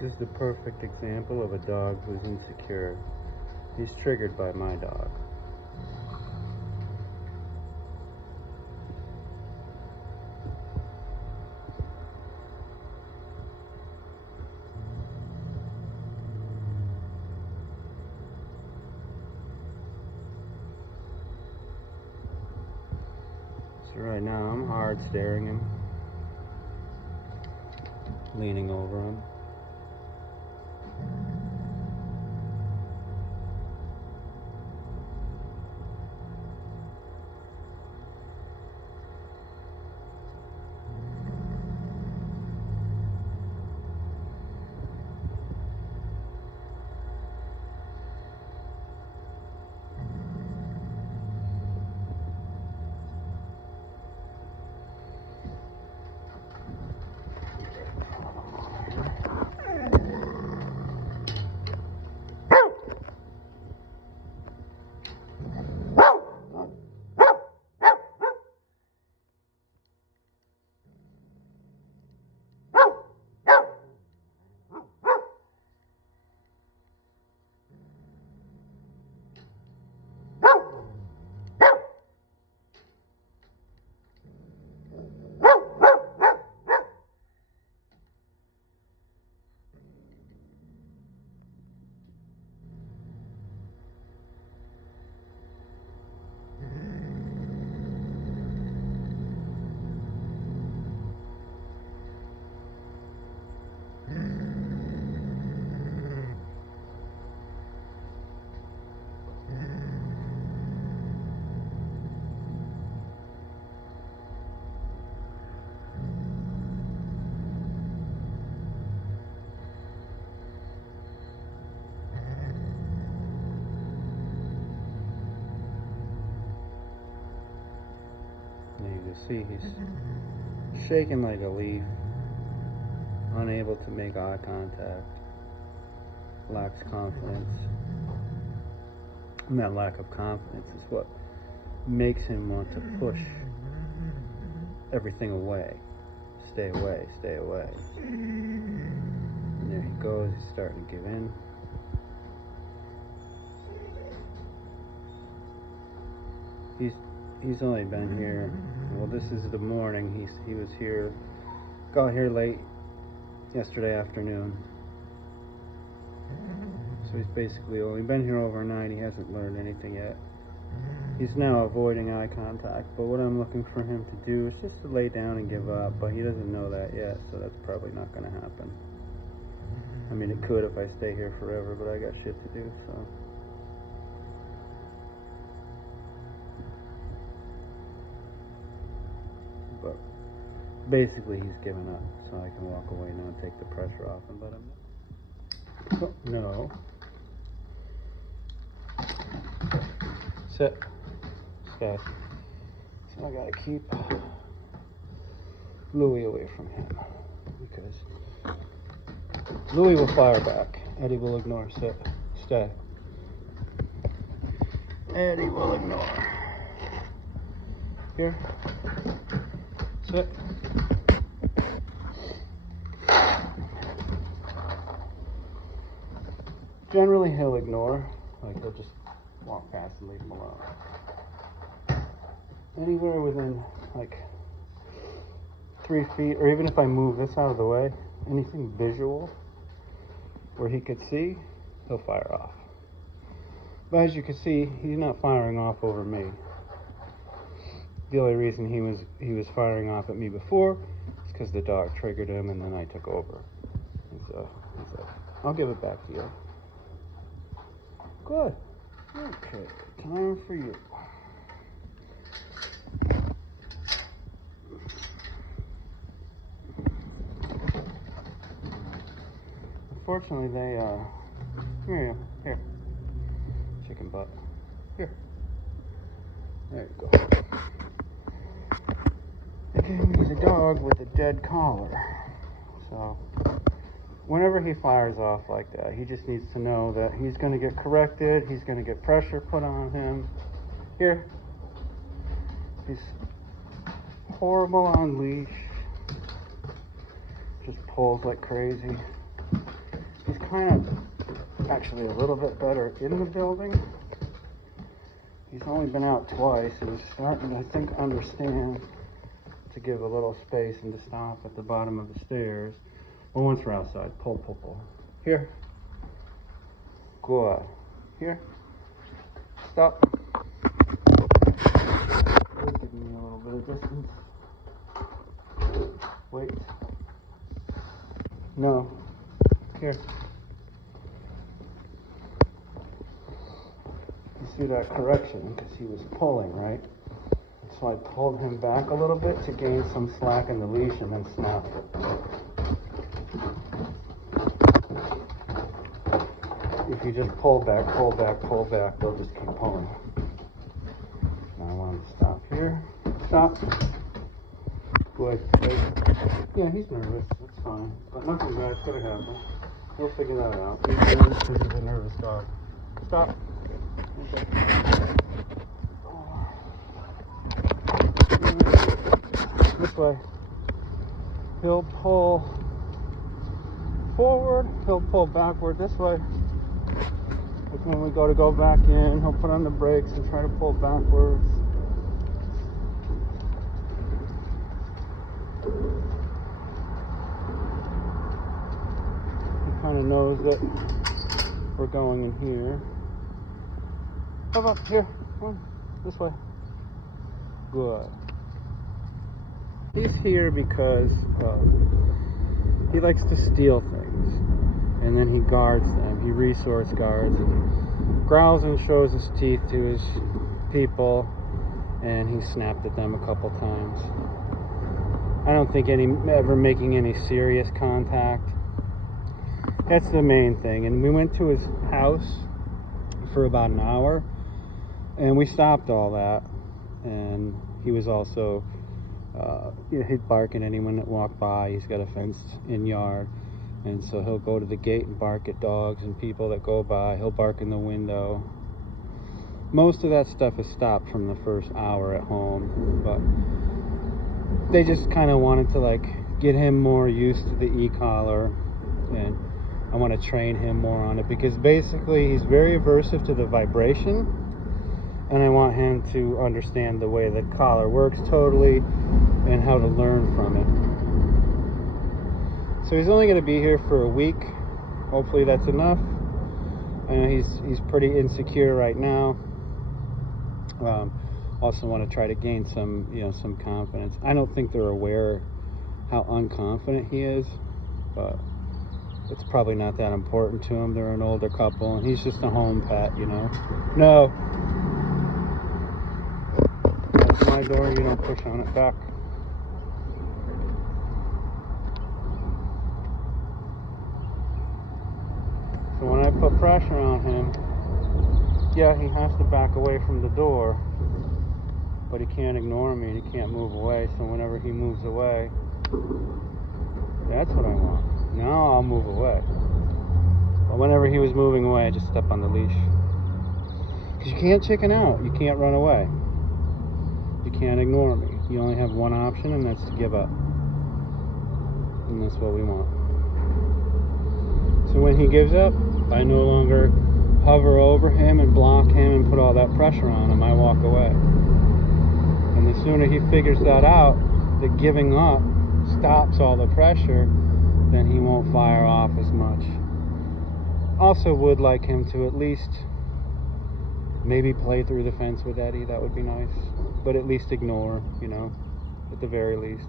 This is the perfect example of a dog who's insecure. He's triggered by my dog. So right now I'm hard staring him, leaning over him. You can see he's shaking like a leaf, unable to make eye contact, lacks confidence. And that lack of confidence is what makes him want to push everything away. Stay away, stay away. And there he goes, he's starting to give in. He's only been here, well, this is the morning. He was here, got here late yesterday afternoon. So he's basically only been here overnight. He hasn't learned anything yet. He's now avoiding eye contact, but what I'm looking for him to do is just to lay down and give up, but he doesn't know that yet, so that's probably not going to happen. I mean, it could if I stay here forever, but I got shit to do, so. But basically he's given up, so I can walk away now and take the pressure off and let him know. Oh, no. Sit. Stay. So I gotta keep Louie away from him, because Louie will fire back. Eddie will ignore. Sit. Stay. Eddie will ignore. Here. Sit. Generally he'll ignore, like he'll just walk past and leave him alone. Anywhere within like 3 feet, or even if I move this out of the way, anything visual where he could see, he'll fire off. But as you can see, he's not firing off over me. The only reason he was firing off at me before is because the dog triggered him, and then I took over. And so he's like, I'll give it back to you. Good. Okay, time for you. Unfortunately, here, chicken butt. Here. There you go. They gave me the dog with a dead collar. So, whenever he fires off like that, he just needs to know that he's going to get corrected, he's going to get pressure put on him. Here. He's horrible on leash. Just pulls like crazy. He's kind of actually a little bit better in the building. He's only been out twice and he's starting to, I think, understand to give a little space and to stop at the bottom of the stairs. Well, once we're outside, pull, pull, pull. Here. Good. Here. Stop. Give me a little bit of distance. Wait. No. Here. You see that correction because he was pulling, right? So I pulled him back a little bit to gain some slack in the leash and then snapped it. If you just pull back, they'll just keep pulling. Now I want him to stop here. Stop. Good. Yeah, he's nervous. That's fine. But nothing bad's gonna happen. We'll figure that out. He's nervous because he's a nervous dog. Stop. Okay. This way. He'll pull forward, he'll pull backward this way. Like when we go back in, he'll put on the brakes and try to pull backwards. He kind of knows that we're going in here. How about here? Come on, this way. Good. He's here because he likes to steal things, and then he guards them. He resource guards and growls and shows his teeth to his people, and he snapped at them a couple times. I don't think ever making any serious contact. That's the main thing. And we went to his house for about an hour, and we stopped all that. And he was also, he'd bark at anyone that walked by. He's got a fenced-in yard, and so he'll go to the gate and bark at dogs and people that go by. He'll bark in the window. Most of that stuff is stopped from the first hour at home, but they just kind of wanted to like get him more used to the e-collar, and I want to train him more on it because basically he's very aversive to the vibration, and I want him to understand the way the collar works totally and how to learn from it. So he's only going to be here for a week. Hopefully that's enough. I know he's pretty insecure right now. Also want to try to gain some confidence. I don't think they're aware how unconfident he is, but it's probably not that important to him. They're an older couple, and he's just a home pet, you know. No. That's my door. You don't push on it back. So when I put pressure on him, yeah, he has to back away from the door, but he can't ignore me and he can't move away. So whenever he moves away, that's what I want. Now I'll move away. But whenever he was moving away, I just step on the leash. Because you can't chicken out. You can't run away. You can't ignore me. You only have one option, and that's to give up. And that's what we want. So when he gives up, I no longer hover over him and block him and put all that pressure on him. I walk away. And the sooner he figures that out, that giving up stops all the pressure, then he won't fire off as much. Also would like him to at least maybe play through the fence with Eddie. That would be nice. But at least ignore, you know, at the very least.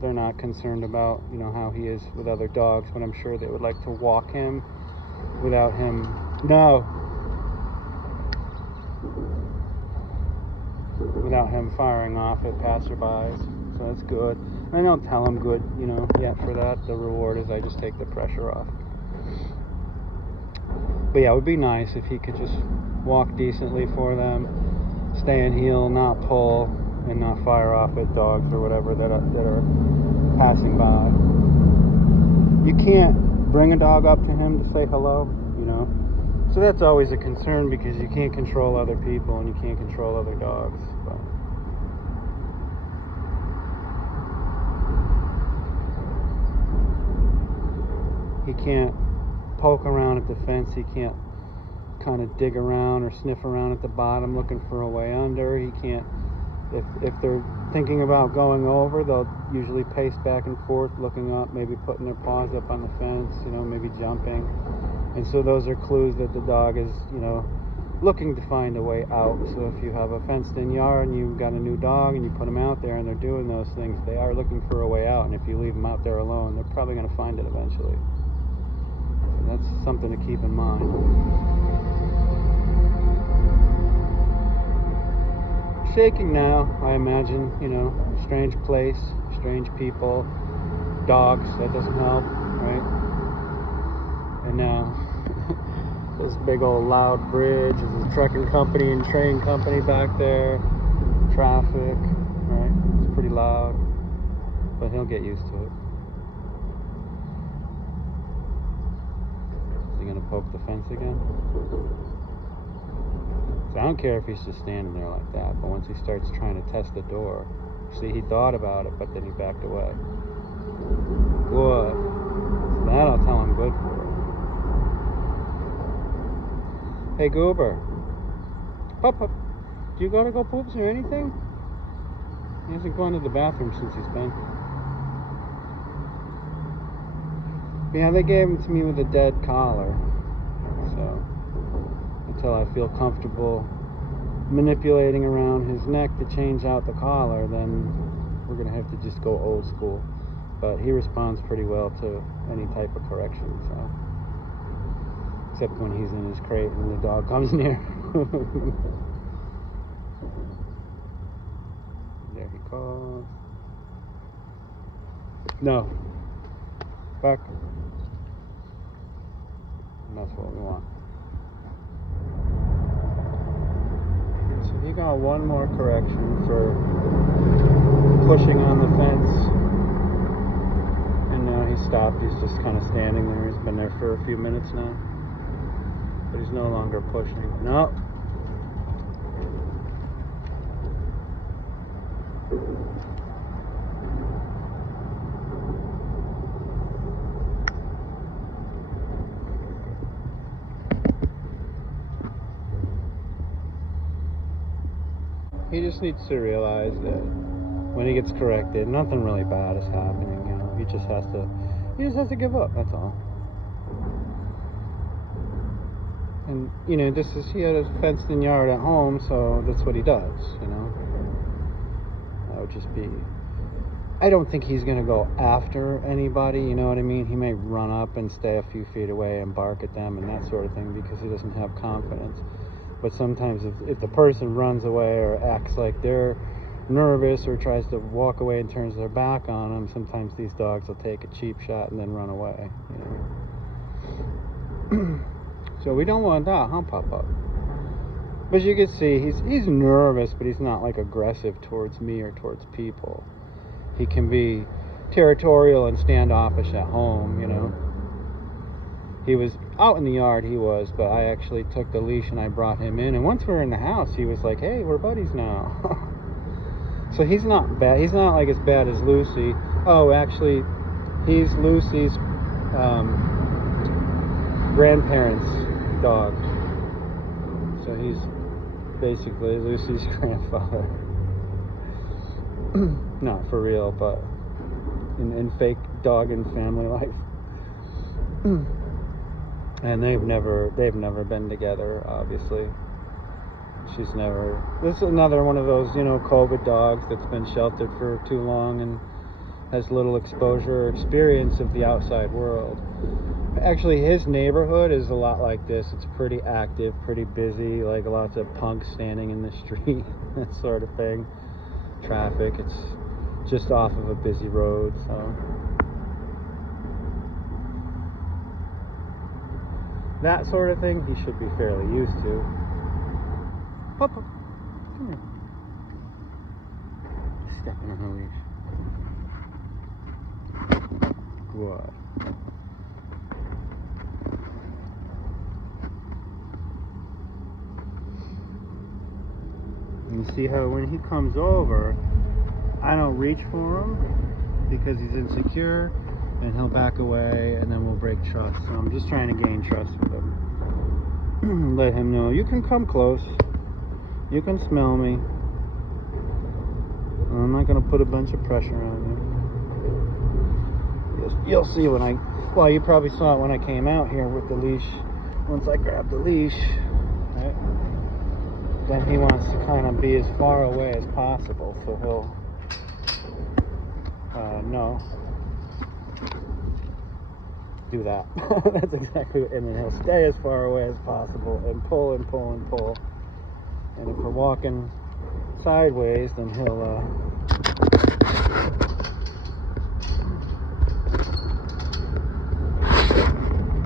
They're not concerned about, you know, how he is with other dogs, but I'm sure they would like to walk him without him. No. Without him firing off at passerbys. So that's good. I don't tell him good, you know, yet for that. The reward is I just take the pressure off. But yeah, it would be nice if he could just walk decently for them, stay in heel, not pull, and not fire off at dogs or whatever that are passing by. You can't bring a dog up to him to say hello, you know. So that's always a concern because you can't control other people and you can't control other dogs. But He can't poke around at the fence. He can't kind of dig around or sniff around at the bottom looking for a way under. He can't, if they're thinking about going over, they'll usually pace back and forth, looking up, maybe putting their paws up on the fence, you know, maybe jumping. And so those are clues that the dog is, you know, looking to find a way out. So if you have a fenced-in yard and you've got a new dog and you put them out there and they're doing those things, they are looking for a way out. And if you leave them out there alone, they're probably going to find it eventually. So that's something to keep in mind. Shaking now, I imagine, you know, strange place, strange people, dogs, that doesn't help, right? And now this big old loud bridge, there's a trucking company and train company back there, traffic, right? It's pretty loud, but he'll get used to it. Is he gonna poke the fence again? So I don't care if he's just standing there like that, but once he starts trying to test the door, see, he thought about it, but then he backed away. Good. So that'll tell him good for it. Hey, Goober. Pup. Do you gotta go poops or anything? He hasn't gone to the bathroom since he's been here. Yeah, they gave him to me with a dead collar. So, until I feel comfortable manipulating around his neck to change out the collar, then we're gonna have to just go old school. But he responds pretty well to any type of correction, so. Except when he's in his crate and the dog comes near. There he calls. No. Back. And that's what we want. So he got one more correction for pushing on the fence. And now he stopped. He's just kind of standing there. He's been there for a few minutes now. But he's no longer pushing. No. He just needs to realize that when he gets corrected, nothing really bad is happening, you know. He just has to give up, that's all. And, you know, he had a fenced-in yard at home, so that's what he does, you know. That would just be... I don't think he's going to go after anybody, you know what I mean? He may run up and stay a few feet away and bark at them and that sort of thing because he doesn't have confidence. But sometimes if the person runs away or acts like they're nervous or tries to walk away and turns their back on them, sometimes these dogs will take a cheap shot and then run away, you know. So we don't want that, huh, Papa? But you can see he's nervous, but he's not like aggressive towards me or towards people. He can be territorial and standoffish at home, you know. He was out in the yard, but I actually took the leash and I brought him in. And once we were in the house, he was like, hey, we're buddies now. So he's not bad. He's not like as bad as Lucy. Oh, actually, he's Lucy's grandparents' dog. So he's basically Lucy's grandfather. Not for real, but in fake dog and family life. And they've never been together, obviously. This is another one of those, you know, COVID dogs that's been sheltered for too long and has little exposure or experience of the outside world. Actually, his neighborhood is a lot like this. It's pretty active, pretty busy, like lots of punks standing in the street, that sort of thing. Traffic, it's just off of a busy road, so. That sort of thing he should be fairly used to. Papa, come here. Stepping on the leash. Good. And you see how when he comes over, I don't reach for him because he's insecure. and he'll back away, and then we'll break trust. So I'm just trying to gain trust with him. Let him know you can come close, you can smell me. I'm not going to put a bunch of pressure on you. You'll see when well, you probably saw it when I came out here with the leash. Once I grab the leash, right, then he wants to kind of be as far away as possible. So he'll, no, do that. That's exactly, and then he'll stay as far away as possible and pull and pull and pull. And if we're walking sideways, then he'll,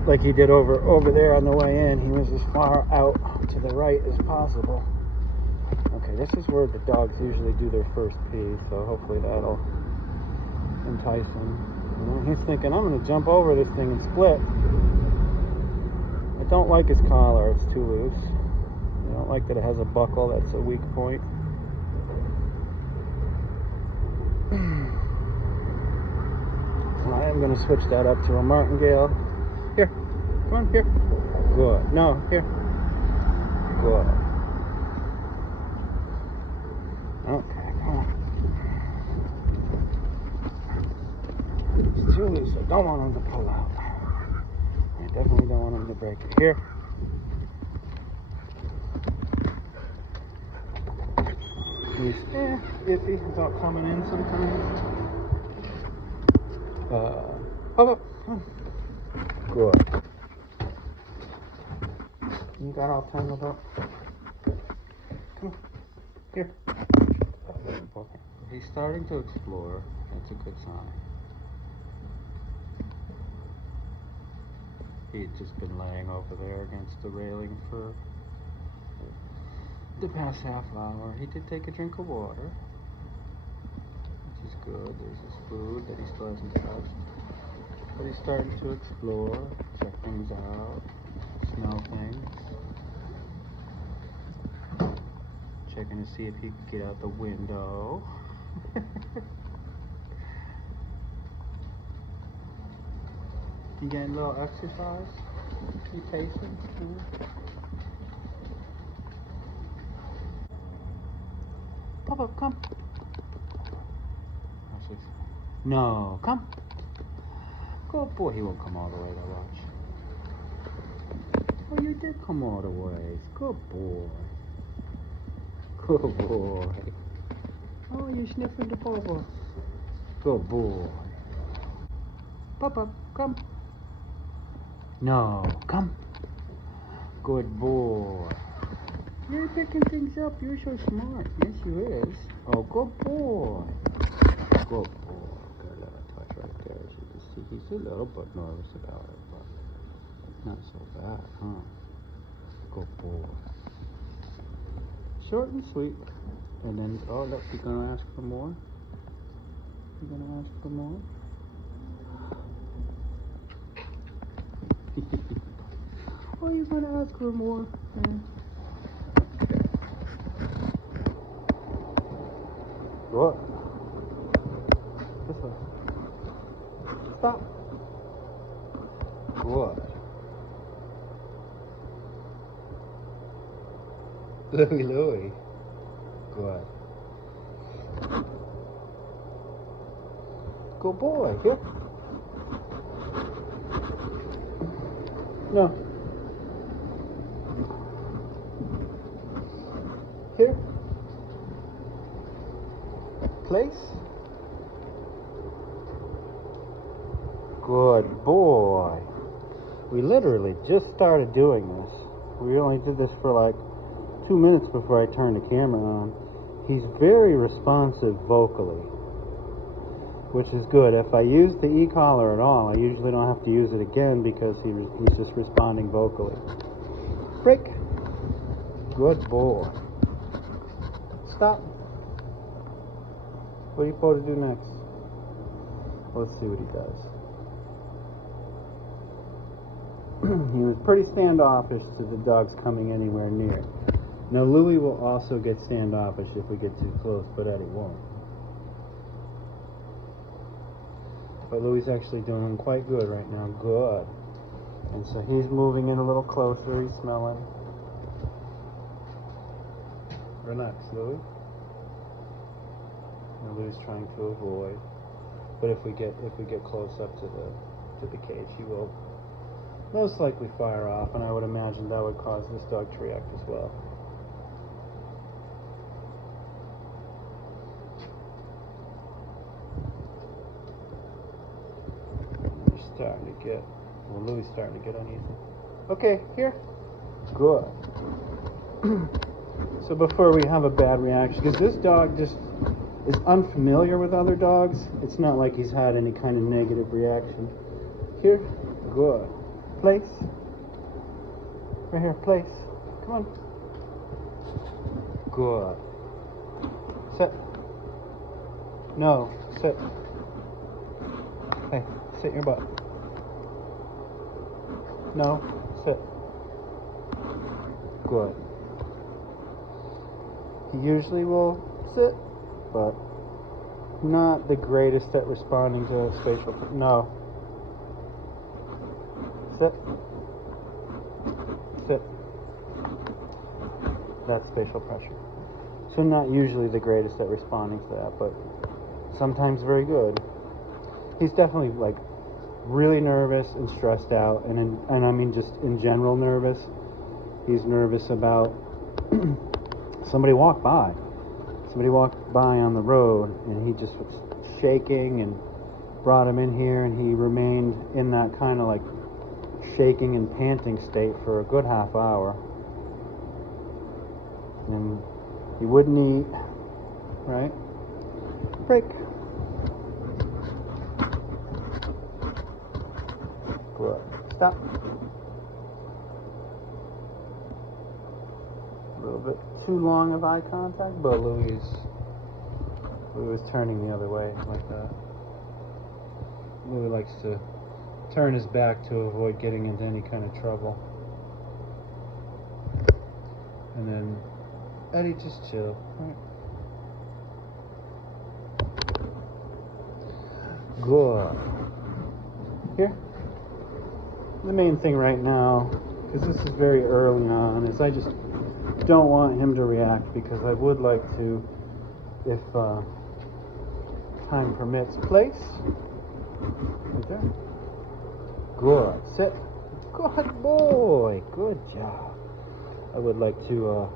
like he did over there on the way in, he was as far out to the right as possible. Okay, this is where the dogs usually do their first pee, so hopefully that'll entice him. And he's thinking, I'm going to jump over this thing and split. I don't like his collar, it's too loose. I don't like that it has a buckle, that's a weak point. So I am going to switch that up to a martingale. Here, come on, here. Good. No, here. Good. Okay, come on. It's too loose. I don't want him to pull out. I definitely don't want him to break it. Here. He's iffy about coming in sometimes. Hold up. Come on. Good. You got all tangled up? Come on. Here. He's starting to explore. That's a good sign. He had just been laying over there against the railing for the past half hour. He did take a drink of water, which is good. There's his food that he still hasn't touched. But he's starting to explore, check things out, smell things. Checking to see if he could get out the window. You getting a little exercise? You pacing? Papa, come. No, come. Good boy. He won't come all the way to watch. Oh, you did come all the way. Good boy. Good boy. Oh, you're sniffing the Papa. Good boy. Papa, come. No, come. Good boy. You're picking things up. You're so smart. Yes, you is. Oh, good boy. Good boy. Got a little touch right there. As you can see, he's a little bit nervous about it, but not so bad, huh? Good boy. Short and sweet. And then, oh, look, you're going to ask for more? You're going to ask for more? Oh, you're going to ask for more? Yeah. What? This way. Stop. Good. Louie, Louie. Good. Good boy. Here. No. Here. Place. Good boy. We literally just started doing this. We only did this for like 2 minutes before I turned the camera on. He's very responsive vocally, which is good. If I use the e-collar at all, I usually don't have to use it again because he's just responding vocally. Break. Good boy. Stop. What are you supposed to do next? Let's see what he does. He was pretty standoffish to the dogs coming anywhere near. Now Louie will also get standoffish if we get too close, but Eddie won't. But Louis is actually doing quite good right now. Good. And so he's moving in a little closer. He's smelling. Relax, Louis. And Louis is trying to avoid. But if we get close up to the cage, he will most likely fire off, and I would imagine that would cause this dog to react as well. You're starting to get, well, Louis is starting to get uneasy. Okay, here. Good. So before we have a bad reaction, because this dog just is unfamiliar with other dogs, it's not like he's had any kind of negative reaction. Here. Good. Place. Right here, place. Come on. Good. Sit. No, sit. Hey, sit your butt. No, sit. Good. He usually will sit, but not the greatest at responding to spatial. No. Sit. Sit. That's spatial pressure. So not usually the greatest at responding to that, but sometimes very good. He's definitely like really nervous and stressed out, and I mean just in general nervous. He's nervous about somebody walked by. Somebody walked by on the road, and he just was shaking, and brought him in here, and he remained in that kind of like shaking and panting state for a good half hour. And he wouldn't eat, right? Break. Good. Stop. A little bit too long of eye contact, but Louis was turning the other way like that. Louis likes to turn his back to avoid getting into any kind of trouble. And then Eddie, just chill. Right. Good. Here. The main thing right now, because this is very early on, is I just don't want him to react, because I would like to, if time permits, place. Right there. Good. Sit. Good boy. Good job. I would like to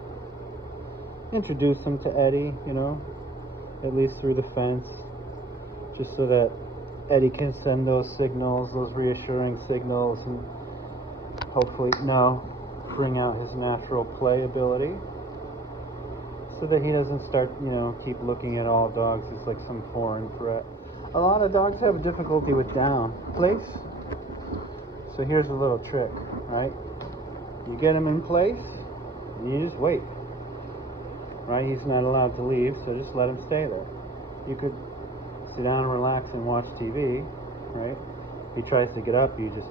introduce him to Eddie, you know, at least through the fence, just so that Eddie can send those signals, those reassuring signals, and hopefully bring out his natural play ability, so that he doesn't start, you know, keep looking at all dogs as like some foreign threat. A lot of dogs have difficulty with down. Place. So here's a little trick, right? You get him in place, and you just wait. Right? He's not allowed to leave, so just let him stay there. You could sit down and relax and watch TV, right? If he tries to get up, you just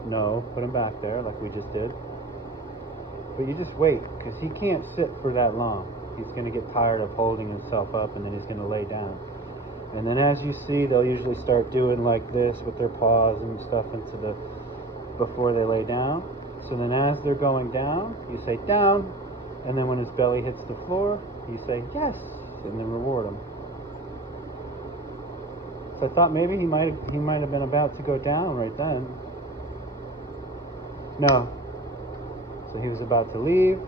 put him back there like we just did. But you just wait, because he can't sit for that long. He's going to get tired of holding himself up, and then he's going to lay down. And then as you see, they'll usually start doing like this with their paws and stuff before they lay down. So then as they're going down, you say down, and then when his belly hits the floor, you say yes, and then reward him. So I thought maybe he might have been about to go down right then. No. So he was about to leave.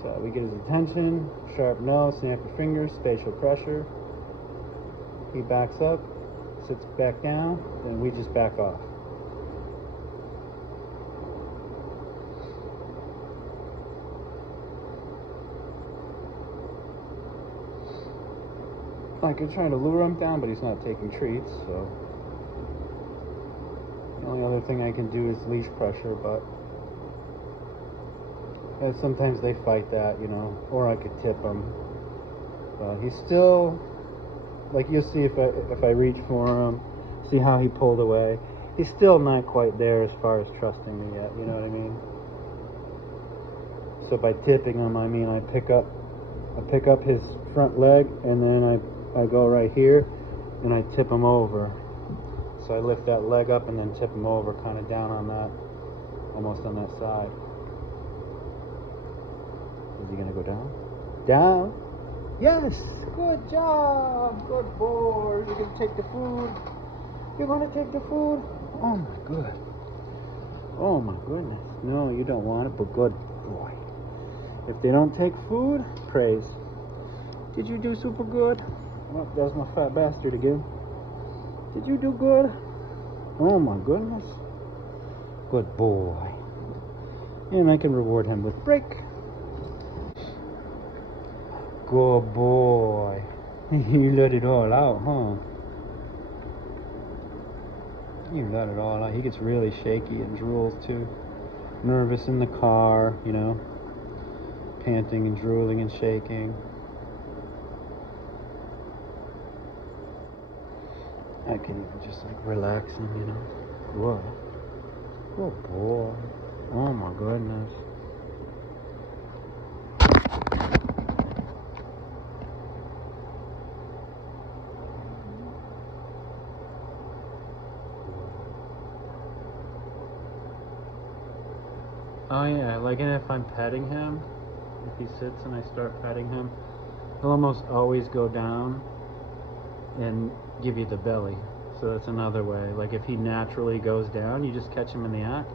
So we get his attention, sharp nose, snap your fingers, spatial pressure. He backs up, sits back down, then we just back off. I could try to lure him down, but he's not taking treats, so the only other thing I can do is leash pressure, but sometimes they fight that, you know, or I could tip him. But he's still, like you'll see if I reach for him, see how he pulled away. He's still not quite there as far as trusting me yet, you know what I mean? So by tipping him, I mean I pick up his front leg, and then I go right here and I tip him over. So I lift that leg up and then tip him over, kind of down on that, almost on that side. Is he gonna go down? Down? Yes! Good job! Good boy! You're gonna take the food? You're gonna take the food? Oh my good. Oh my goodness. No, you don't want it, but good boy. If they don't take food, praise. Did you do super good? Oh, there's my fat bastard again. Did you do good? Oh my goodness. Good boy. And I can reward him with break. Good boy. You let it all out, huh? You let it all out. He gets really shaky and drools too. Nervous in the car, you know. Panting and drooling and shaking. I can even just like relax him, you know. Good. Good boy. Oh my goodness. Oh yeah, like, and if I'm petting him, if he sits and I start petting him, he'll almost always go down and give you the belly. So that's another way. Like if he naturally goes down, you just catch him in the act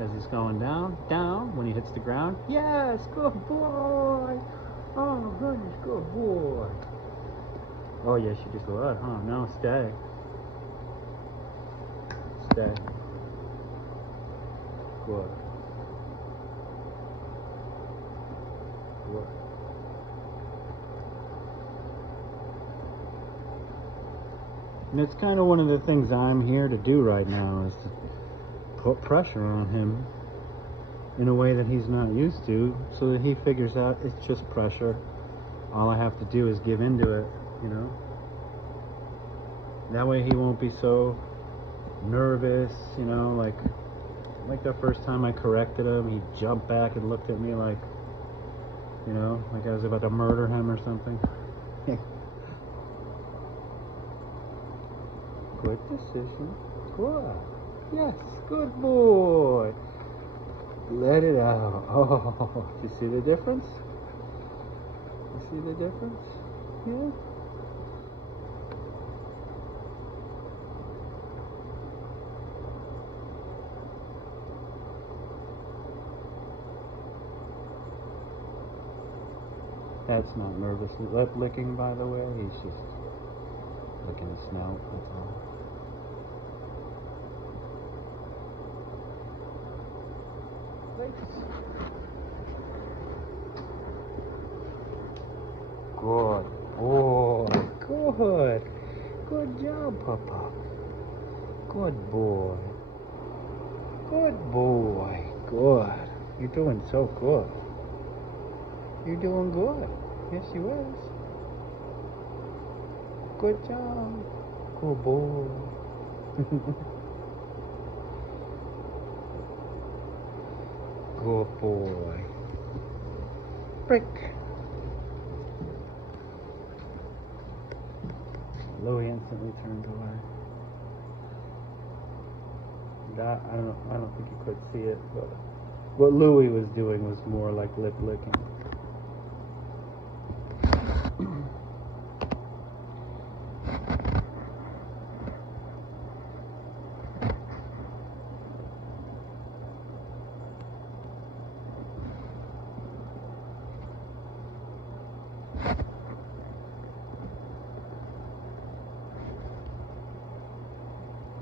as he's going down, down, when he hits the ground. Yes, good boy. Oh my goodness, good boy. Oh yes, you just would, huh? No, stay. Stay. Good. Good. And it's kind of one of the things I'm here to do right now, is to put pressure on him in a way that he's not used to, so that he figures out it's just pressure. All I have to do is give into it, you know? That way he won't be so nervous, you know, like the first time I corrected him, he jumped back and looked at me like, you know, like I was about to murder him or something. Good decision. Good. Yes, good boy. Let it out. Oh, you see the difference? You see the difference? Yeah. That's not nervous lip licking, by the way. He's just licking his snout, that's all. Good. Oh, good. Good job, Papa. Good boy. Good boy. Good. You're doing so good. You're doing good. Yes, you is. Good job. Good boy. Good boy. Break. Louie instantly turned away. That I don't think you could see it, but what Louie was doing was more like lip licking.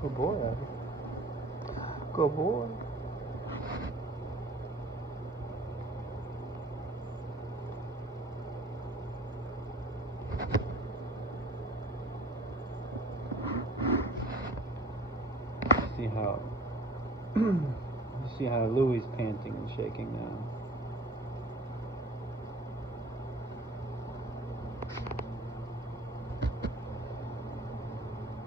Good boy, Abby. Good boy. You see how Louie's panting and shaking now.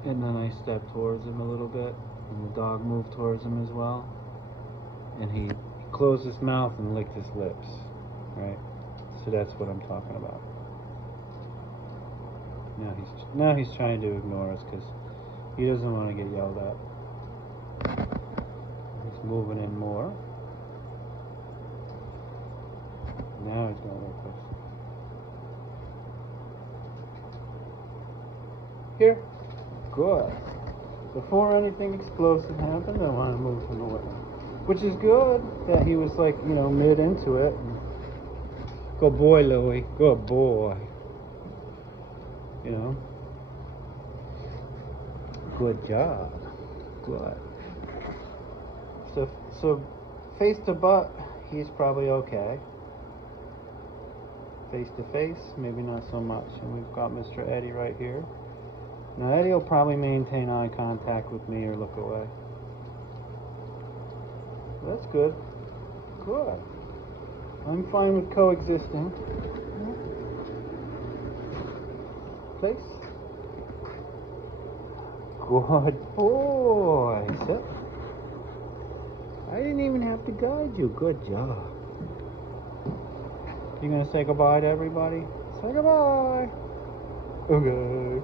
And then I stepped towards him a little bit, and the dog moved towards him as well. And he closed his mouth and licked his lips, right? So that's what I'm talking about. Now he's trying to ignore us because He doesn't want to get yelled at. He's moving in more. Now he's going to work this. Here. Good. Before anything explosive happened, I want to move him away. Which is good that he was like, you know, mid into it. Good boy, Louie. Good boy. You know. Good job. Good. So face to butt, he's probably okay. Face to face, maybe not so much. And we've got Mr. Eddie right here. Now Eddie will probably maintain eye contact with me or look away. That's good. Good. I'm fine with coexisting. Place. Good boy. Sit. I didn't even have to guide you. Good job. You gonna say goodbye to everybody? Say goodbye. Okay.